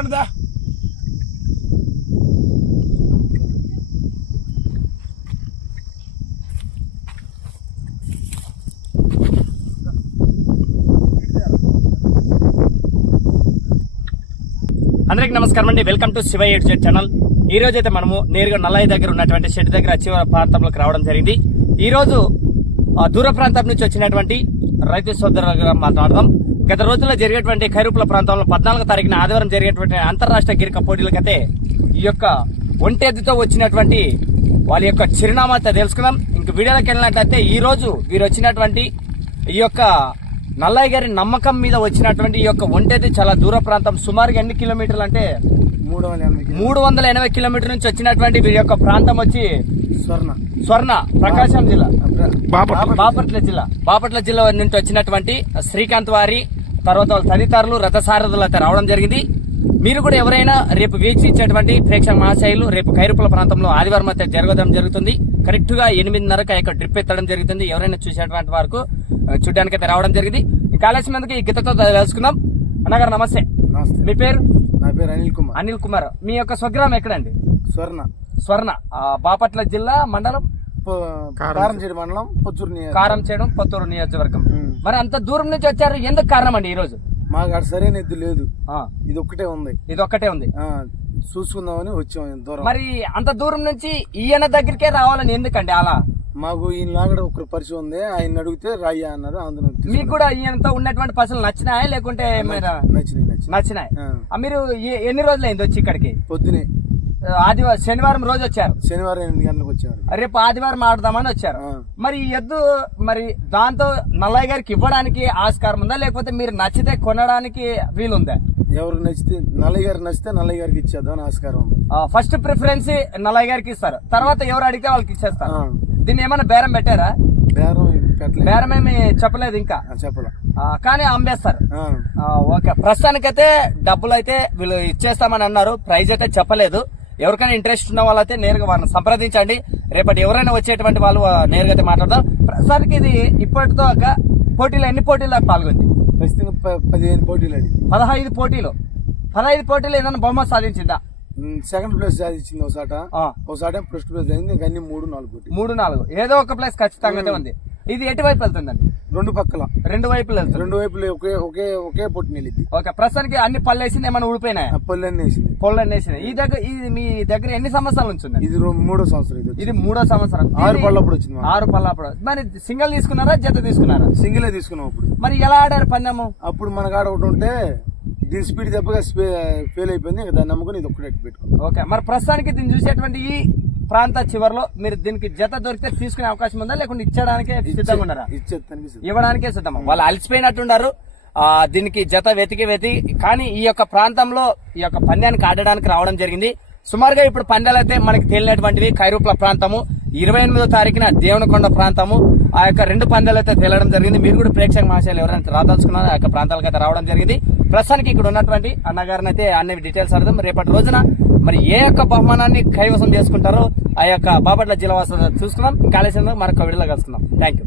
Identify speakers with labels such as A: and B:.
A: ఉండదా
B: అందరికి నమస్కారం అండి. Welcome to Shiva eight Z channel ఈ రోజు అయితే మనము నేరుగా నల్లయ్య దగ్గర ఉన్నటువంటి షెడ్ దగ్గర చివర ప్రాంతంలోకి రావడం జరిగింది. ఈ రోజు దూర ప్రాంతం నుంచి వచ్చినటువంటి రైతు సోదరులుగా మాట్లాడదాం. గత రోజుల్లో జరిగేటువంటి ఖైరూపుల ప్రాంతంలో పద్నాలుగో తారీఖున ఆదివారం జరిగేటువంటి అంతర్రాష్ట్ర గిరిక పోటీలకైతే ఈ యొక్క ఒంటెద్దుతో వచ్చినటువంటి వాళ్ళ యొక్క చిరునామా అయితే తెలుసుకున్నాం ఇంక వీడియోలోకి వెళ్ళినట్లయితే ఈ రోజు వీరు వచ్చినటువంటి ఈ యొక్క నల్లయ్య గారి నమ్మకం మీద వచ్చినటువంటి ఈ యొక్క ఒంటెద్దు చాలా దూర ప్రాంతం. సుమారుగా ఎన్ని కిలోమీటర్లు అంటే
A: మూడు వందల ఎనభై కిలో-
B: మూడు వందల ఎనభై కిలోమీటర్ నుంచి వచ్చినటువంటి వీరి యొక్క ప్రాంతం వచ్చి
A: స్వర్ణ.
B: స్వర్ణ ప్రకాశం జిల్లా.
A: బాపట్ల.
B: బాపట్ల. జిల్లా. బాపట్ల జిల్లా నుంచి వచ్చినటువంటి శ్రీకాంత్ వారి తర్వాత వాళ్ళ తదితరులు రథసారథులు అయితే రావడం జరిగింది. మీరు కూడా ఎవరైనా రేపు వీక్షించేటువంటి ప్రేక్షక మహాశైలు రేపు ఖైరుపుల ప్రాంతంలో ఆదివారం అయితే జరగడం జరుగుతుంది. కరెక్ట్గా ఎనిమిదిన్నరకు ఆ యొక్క ట్రిప్ ఎత్తడం జరుగుతుంది. ఎవరైనా చూసేటువంటి వరకు చూడడానికి అయితే రావడం జరిగింది. మందికి ఈ గీతతో తెలుసుకుందాం అన్నగారు నమస్తే.
A: నమస్తే.
B: మీ పేరు?
A: నా పేరు అనిల్ కుమార్.
B: అనిల్ కుమార్. మీ యొక్క స్వగ్రామం ఎక్కడండి?
A: స్వర్ణ.
B: స్వర్ణ. ఆ, బాపట్ల జిల్లా మండలం?
A: పొ- కారంచేడు మండలం పొచ్చూరు నియోజకవర్గం.
B: కారం చేయడం పొత్తూరు నియోజకవర్గం. మరి అంత దూరం నుంచి వచ్చారు ఎందుకు కారణం అండి ఈ రోజు
A: మాకు అక్కడ సరైన ఎద్దు లేదు.
B: ఆ,
A: ఇది ఒక్కటే ఉంది.
B: ఇది ఒక్కటే ఉంది.
A: ఆ, చూసుకుందామని వచ్చాం దూరం.
B: మరి అంత దూరం నుంచి ఈయన దగ్గరికే రావాలని ఎందుకండి అలా?
A: మాకు ఈయన లాగడ ఒకరు పరిచయం ఉంది. ఆయన అడిగితే రాయ్యా అన్నారు. అందులో
B: మీకు కూడా ఈయనతో ఉన్నటువంటి పసలు నచ్చినాయా? లేకుంటే మీరు
A: నచ్చినాయి
B: నచ్చినాయి. మీరు ఎన్ని రోజులు అయింది వచ్చి ఇక్కడికి?
A: పొద్దునే.
B: ఆదివారం శనివారం రోజు వచ్చారు.
A: శనివారం ఎనిమిది గంటలకు వచ్చారు.
B: రేపు ఆదివారం ఆడదామని వచ్చారు. మరి ఎద్దు మరి దాంతో నల్లయ్య గారికి ఇవ్వడానికి ఆస్కారం ఉందా? లేకపోతే మీరు నచ్చితే కొనడానికి వీలుందా?
A: ఎవరు నచ్చితే నల్లయ్య గారికి నచ్చితే నల్లయ్య గారికి ఇచ్చేద్దాం ఆస్కారం
B: ఫస్ట్ ప్రిఫరెన్స్ నల్లయ్య గారికి ఇస్తారు. తర్వాత ఎవరు అడిగితే వాళ్ళకి ఇచ్చేస్తారు. దీన్ని ఏమైనా బేరం పెట్టారా?
A: బేరం
B: బేరం ఏమి చెప్పలేదు ఇంకా.
A: ఆ, చెప్పలా.
B: ఆ, కానీ అమ్మేస్తారు. ఓకే. ప్రస్తుతానికైతే డబ్బులు అయితే వీళ్ళు ఇచ్చేస్తామని అన్నారు. ప్రైజ్ అయితే చెప్పలేదు. ఎవరికైనా ఇంట్రెస్ట్ ఉన్న వాళ్ళైతే నేరుగా వాళ్ళని సంప్రదించండి. రేపటి ఎవరైనా వచ్చేటువంటి వాళ్ళు నేరుగా అయితే మాట్లాడదాం. ప్రస్తుతానికి ఇది ఇప్పటితో ఒక పోటీలు ఎన్ని పోటీల్లో పాల్గొంది?
A: పదిహేను పోటీలు
B: పదహైదు పోటీలు. పదహైదు పోటీలు ఏదైనా బహుమతి సాధించిందా?
A: సెకండ్ ప్లేస్ సాధించింది ఒకసాట
B: ఆ,
A: ఒకసాట ఫస్ట్ ప్లేస్ అయింది ఇంకా అన్ని మూడు నాలుగు
B: మూడు నాలుగు. ఏదో ఒక ప్లేస్ ఖచ్చితంగా ఉంది. ఇది ఎటువైపు వెళ్తుందండి?
A: రెండు పక్కల.
B: రెండు వైపులు వెళ్తుంది.
A: రెండు వైపులు ఒకే ఒకే ఒకే పొట్టి నిలిద్ది
B: ఓకే ప్రస్తుతానికి అన్ని పళ్ళు వేసి ఏమైనా ఊడిపోయినాయా?
A: ఆ పల్లెన్ని వేసింది.
B: పళ్ళు అన్ని వేసినాయి ఈ దగ్గర ఇది మీ దగ్గర ఎన్ని సంవత్సరాల నుంచి
A: ఇది మూడో సంవత్సరం ఇది.
B: ఇది మూడో సంవత్సరం.
A: ఆరు పళ్ళప్పుడు వచ్చింది.
B: ఆరు పళ్ళప్పుడు. మరి సింగిల్ తీసుకున్నారా జత తీసుకున్నారా?
A: సింగిలే తీసుకున్నాం అప్పుడు.
B: మరి ఎలా ఆడారు పందెము?
A: అప్పుడు మన కాడ ఒకటి ఉంటే దీని స్పీడ్ దెబ్బగా ఫెయిల్ అయిపోయింది. ఇంకా దాన్ని నమ్ముకొని ఇది ఒక్కటే పెట్టుకున్నాం
B: ఓకే మరి ప్రస్తుతానికి దీన్ని చూసేటువంటి ఈ ప్రాంత చివరిలో మీరు దీనికి జత దొరికితే తీసుకునే అవకాశం ఉందా? లేకుంటే ఇచ్చడానికే సిద్ధంగా ఉన్నారా?
A: ఇచ్చేస్తానికి.
B: ఇవ్వడానికే సిద్ధం. వాళ్ళు అలసిపోయినట్టున్నారు. ఆ దీనికి జత వెతికి వెతికి కానీ ఈ యొక్క ప్రాంతంలో ఈ యొక్క పంద్యానికి ఆడడానికి రావడం జరిగింది. సుమారుగా ఇప్పుడు పందాలు అయితే మనకి తేలినటువంటివి. ఖైరూప్ల ప్రాంతము ఇరవై ఎనిమిదో తారీఖున దేవనకొండ ప్రాంతము ఆ యొక్క రెండు పందాలు అయితే తేలడం జరిగింది. మీరు కూడా ప్రేక్షక మహాశయాలు ఎవరైనా రాదలుచుకున్నారో? ఆ యొక్క ప్రాంతాలకు అయితే రావడం జరిగింది. ప్రస్తుతానికి ఇక్కడ ఉన్నటువంటి అన్నగారిని అయితే అన్ని డీటెయిల్స్ అడదాం రేపటి రోజున మరి ఏ యొక్క బహుమానాన్ని కైవసం చేసుకుంటారో ఆ యొక్క బాపట్ల జిల్లా వాసులు చూసుకున్నాం కాలేశంలో మరొక విడుదల కలుసుకుందాం. Thank you